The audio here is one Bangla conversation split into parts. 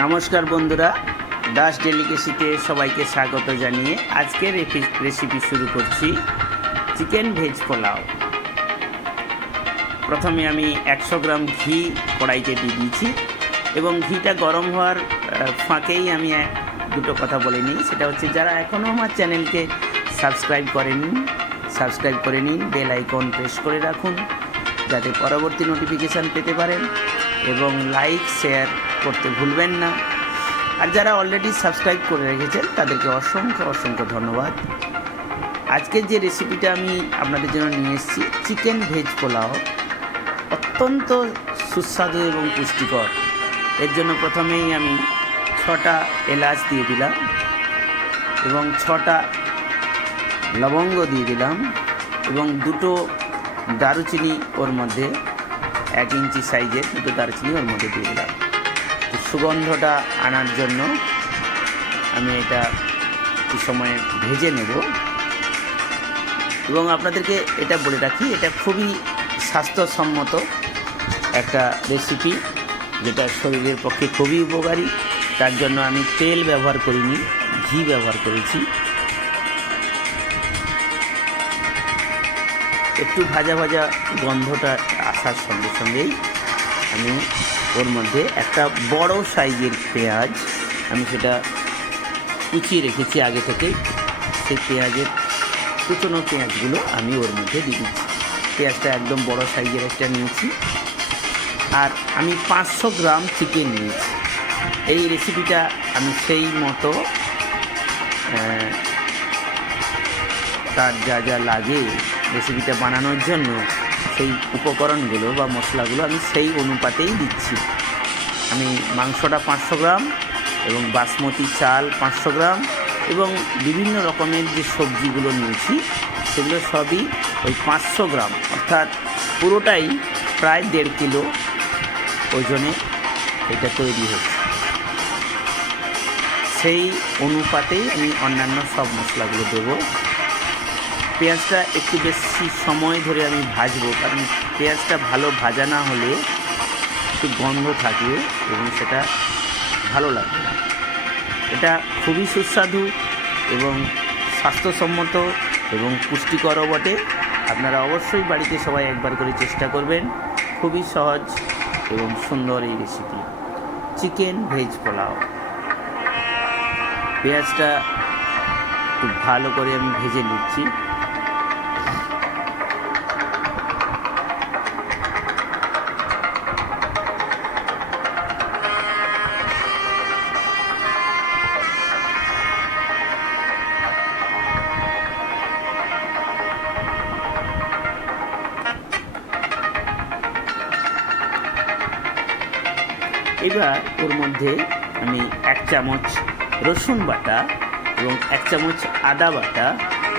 নমস্কার বন্ধুরা, দাস ডেলিকেসিতে সবাইকে স্বাগত জানিয়ে আজকের রেসিপি শুরু করছি চিকেন ভেজ পোলাও। প্রথমে আমি 100 গ্রাম ঘি কড়াইতে দিয়ে দিয়েছি এবং ঘিটা গরম হওয়ার ফাঁকেই আমি দুটো কথা বলে নিই। সেটা হচ্ছে, যারা এখনও আমার চ্যানেলকে সাবস্ক্রাইব করে নিন, বেল আইকন প্রেস করে রাখুন যাতে পরবর্তী নোটিফিকেশান পেতে পারেন, এবং লাইক শেয়ার করতে ভুলবেন না। আর যারা অলরেডি সাবস্ক্রাইব করে রেখেছেন তাদেরকে অসংখ্য ধন্যবাদ। আজকের যে রেসিপিটা আমি আপনাদের জন্য নিয়ে এসেছি, চিকেন ভেজ পোলাও, অত্যন্ত সুস্বাদু এবং পুষ্টিকর। এর জন্য প্রথমেই আমি 6টা এলাচ দিয়ে দিলাম এবং 6টা লবঙ্গ দিয়ে দিলাম এবং 2টো দারুচিনি, ওর মধ্যে 1 ইঞ্চি সাইজের 2টো দারুচিনি ওর মধ্যে দিয়ে দিলাম। সুগন্ধটা আনার জন্য আমি এটা কিছু সময় ভেজে নেব। এবং আপনাদেরকে এটা বলে রাখি, এটা খুবই স্বাস্থ্যসম্মত একটা রেসিপি, যেটা শরীরের পক্ষে খুবই উপকারী। তার জন্য আমি তেল ব্যবহার করিনি, ঘি ব্যবহার করেছি। একটু ভাজা ভাজা গন্ধটা আসার সঙ্গে সঙ্গেই আমি ওর মধ্যে একটা বড় সাইজের পেঁয়াজ, আমি সেটা কুচিয়ে রেখেছি আগে থেকেই, সেই পেঁয়াজের কুচনো পেঁয়াজগুলো আমি ওর মধ্যে দিয়ে দিচ্ছি। পেঁয়াজটা একদম বড় সাইজের একটা নিয়েছি। আর আমি 500 গ্রাম চিকেন নিয়েছি। এই রেসিপিটা আমি সেই মতো তার যা যা লাগে রেসিপিটা বানানোর জন্য, সেই উপকরণগুলো বা মশলাগুলো আমি সেই অনুপাতেই দিচ্ছি। আমি মাংসটা 500 গ্রাম এবং বাসমতি চাল 500 গ্রাম এবং বিভিন্ন রকমের যে সবজিগুলো নিয়েছি সেগুলো সবই ওই 500 গ্রাম, অর্থাৎ পুরোটাই প্রায় 1.5 কিলো ওজনে এটা তৈরি হচ্ছে। সেই অনুপাতেই আমি অন্যান্য সব মশলাগুলো দেবো। পেঁয়াজটা একটু বেশি সময় ধরে আমি ভাজবো, কারণ পেঁয়াজটা ভালো ভাজা না হলে একটু গন্ধ থাকবে এবং সেটা ভালো লাগবে না। এটা খুবই সুস্বাদু এবং স্বাস্থ্যসম্মত এবং পুষ্টিকরও বটে। আপনারা অবশ্যই বাড়িতে সবাই একবার করে চেষ্টা করবেন। খুবই সহজ এবং সুন্দর এই রেসিপি, চিকেন ভেজ পোলাও। পেঁয়াজটা খুব ভালো করে আমি ভেজে নিচ্ছি। এবার ওর মধ্যে আমি 1 চামচ রসুন বাটা এবং 1 চামচ আদা বাটা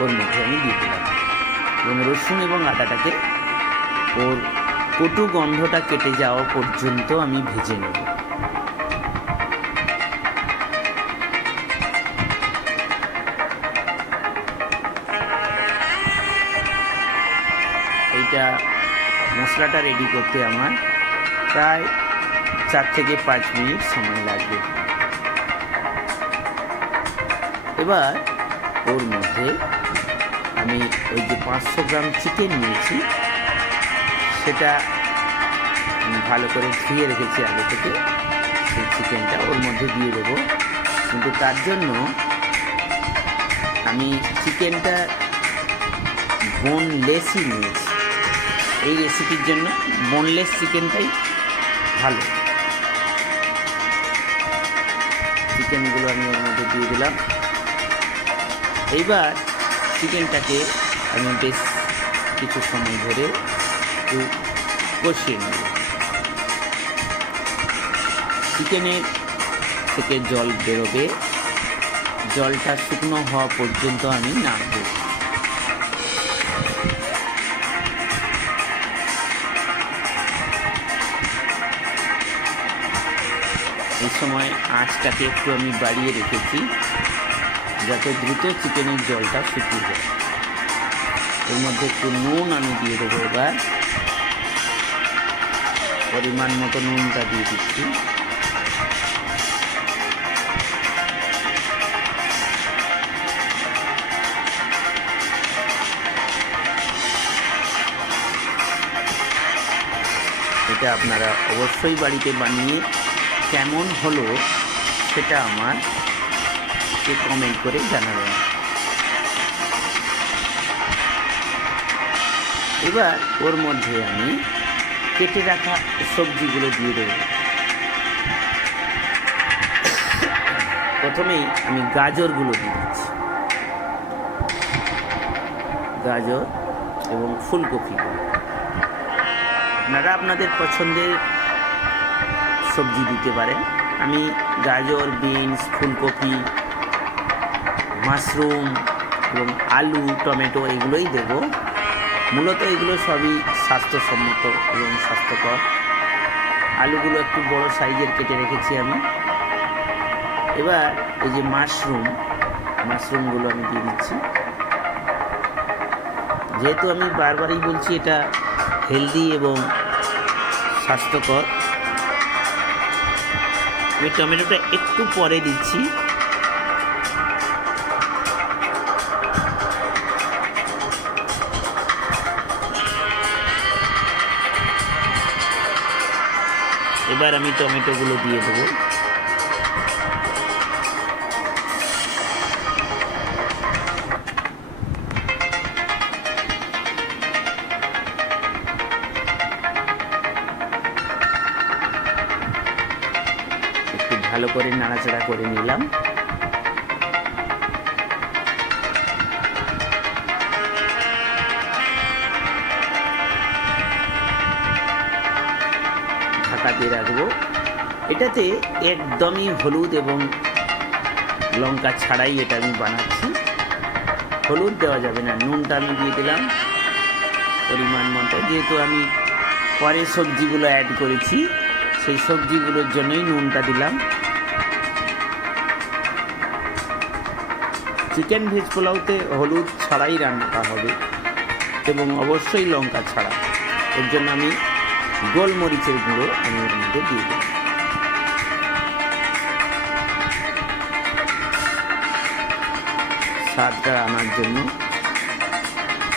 ওর মধ্যে আমি দিয়ে দিলাম এবং রসুন এবং আদাটাকে ওর কটু গন্ধটা কেটে যাওয়া পর্যন্ত আমি ভেজে নেব। এইটা মশলাটা রেডি করতে আমার প্রায় 4 থেকে 5 মিনিট সময় লাগবে। এবার ওর মধ্যে আমি ওই যে 500 গ্রাম চিকেন নিয়েছি, সেটা আমি ভালো করে ধুয়ে রেখেছি আগে থেকে, সেই চিকেনটা ওর মধ্যে দিয়ে দেবো। কিন্তু তার জন্য আমি চিকেনটা বোনলেসই নিয়েছি। এই রেসিপির জন্য বোনলেস চিকেনটাই ভালো। চিকেনগুলো আমি ওর মধ্যে দিয়ে দিলাম। এইবার চিকেনটাকে আমি বেশ কিছু সময় ধরে একটু কষিয়ে নেব। চিকেনের থেকে জল বেরোবে, জলটা শুকনো হওয়া পর্যন্ত আমি নাড়ব। এই সময় আঁচটাকে একটু আমি বাড়িয়ে রেখেছি যাতে দ্রুত চিকেনের জলটা শুকিয়ে যায়। এর মধ্যে একটু নুন আমি দিয়ে দেবো। এবার পরিমাণ মতো নুনটা দিয়ে দিচ্ছি। এটা আপনারা অবশ্যই বাড়িতে বানিয়ে কেমন হলো সেটা আমাকে কমেন্ট করে জানাবেন। এবার ওর মধ্যে আমি কেটে রাখা সবজিগুলো দিয়ে দেব। প্রথমেই আমি গাজরগুলো দিয়ে দিচ্ছি, গাজর এবং ফুলকপিগুলো। আপনারা আপনাদের পছন্দের সবজি দিতে পারেন। আমি গাজর, বিনস, ফুলকপি, মাশরুম এবং আলু, টমেটো এগুলোই দেব। মূলত এগুলো সবই স্বাস্থ্যসম্মত এবং স্বাস্থ্যকর। আলুগুলো একটু বড় সাইজের কেটে রেখেছি আমি। এবার এই যে মাশরুমগুলো আমি দিয়ে দিচ্ছি। যেহেতু আমি বারবারই বলছি এটা হেলদি এবং স্বাস্থ্যকর, আমি টমেটোটা একটু পরে দিচ্ছি। এবার আমি টমেটোগুলো দিয়ে দেবো। একটু ভালো করে নাড়াচাড়া করে নিলাম। ঢাকা দিয়ে রাখবো। এটাতে একদমই হলুদ এবং লঙ্কা ছাড়াই এটা আমি বানাচ্ছি। হলুদ দেওয়া যাবে না, নুনটা আমি দিয়ে দিলাম পরিমাণ মতো। যেহেতু আমি পরে সবজিগুলো অ্যাড করেছি, সেই সবজিগুলোর জন্যই নুনটা দিলাম। চিকেন ভেজ পোলাওতে হলুদ ছাড়াই রান্নাটা হবে এবং অবশ্যই লঙ্কা ছাড়া। এর জন্য আমি গোলমরিচের গুঁড়ো আমি এর মধ্যে দিয়ে দিই। স্বাদটা আনার জন্য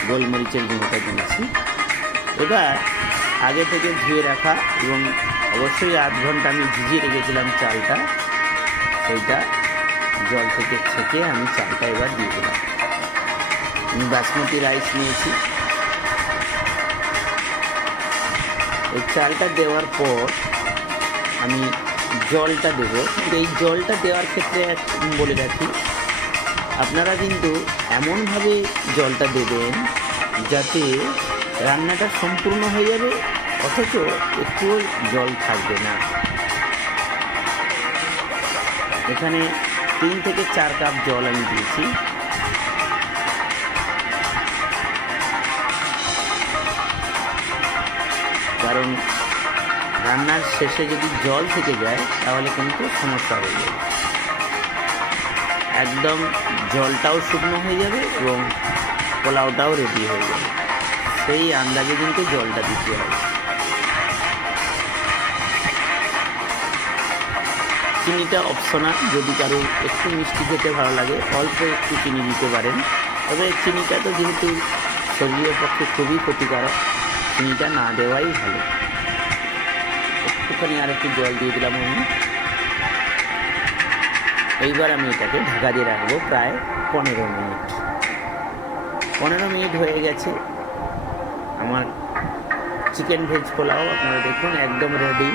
গোলমরিচের গুঁড়োটা দিয়েছি। এবার আগে থেকে ধুয়ে রাখা এবং অবশ্যই 8 ঘন্টা আমি ভিজিয়ে রেখেছিলাম চালটা, সেইটা জল থেকে ছেঁকে আমি চালটা এবার দিয়ে দিলাম। আমি বাসমতি রাইস নিয়েছি। এই চালটা দেওয়ার পর আমি জলটা দেব। এই জলটা দেওয়ার ক্ষেত্রে বলে রাখি, আপনারা কিন্তু এমনভাবে জলটা দেবেন যাতে রান্নাটা সম্পূর্ণ হয়ে যাবে অথচ একটুও জল থাকবে না। এখানে 3 থেকে 4 কাপ জল আমি দিয়েছি। কারণ রান্নার শেষে যদি জল থেকে যায় তাহলে কিন্তু সমস্যা হয়ে যাবে। একদম জলটাও শুকনো হয়ে যাবে এবং পোলাওটাও রেডি হয়ে যাবে। সেই আন্দাজে কিন্তু জলটা দিতে হবে। চিনিটা অপশনাল, যদি কারোর একটু মিষ্টি খেতে ভালো লাগে অল্প একটু চিনি দিতে পারেন। তবে চিনিটা তো যেহেতু শরীরের পক্ষে খুবই ক্ষতিকারক, চিনিটা না দেওয়াই ভালো। একটুখানি আর একটু জল দিয়ে দিলাম আমি। এইবার আমি এটাকে ঢাকা দিয়ে রাখবো প্রায় 15 মিনিট। 15 মিনিট হয়ে গেছে আমার চিকেন ভেজ পোলাও। আপনারা দেখুন একদম রেডি।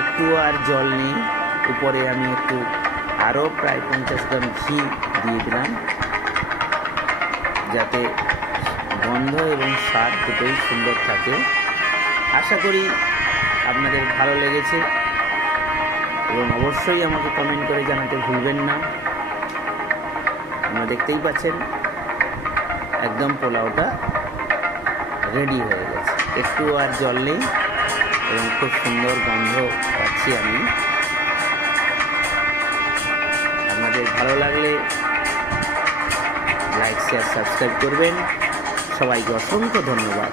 একটু আর জল নেই। উপরে আমি একটু আরও প্রায় 50 গ্রাম ঘি দিয়ে দিলাম যাতে গন্ধ এবং স্বাদ দুটোই সুন্দর থাকে। আশা করি আপনাদের ভালো লেগেছে এবং অবশ্যই আমাকে কমেন্ট করে জানাতে ভুলবেন না। আপনারা দেখতেই পাচ্ছেন একদম পোলাওটা রেডি হয়ে গেছে। একটু আর জল নেই এবং খুব সুন্দর গন্ধ পাচ্ছি আমি। আপনাদের ভালো লাগলে লাইক, শেয়ার, সাবস্ক্রাইব করবেন। সবাইকে অসংখ্য ধন্যবাদ।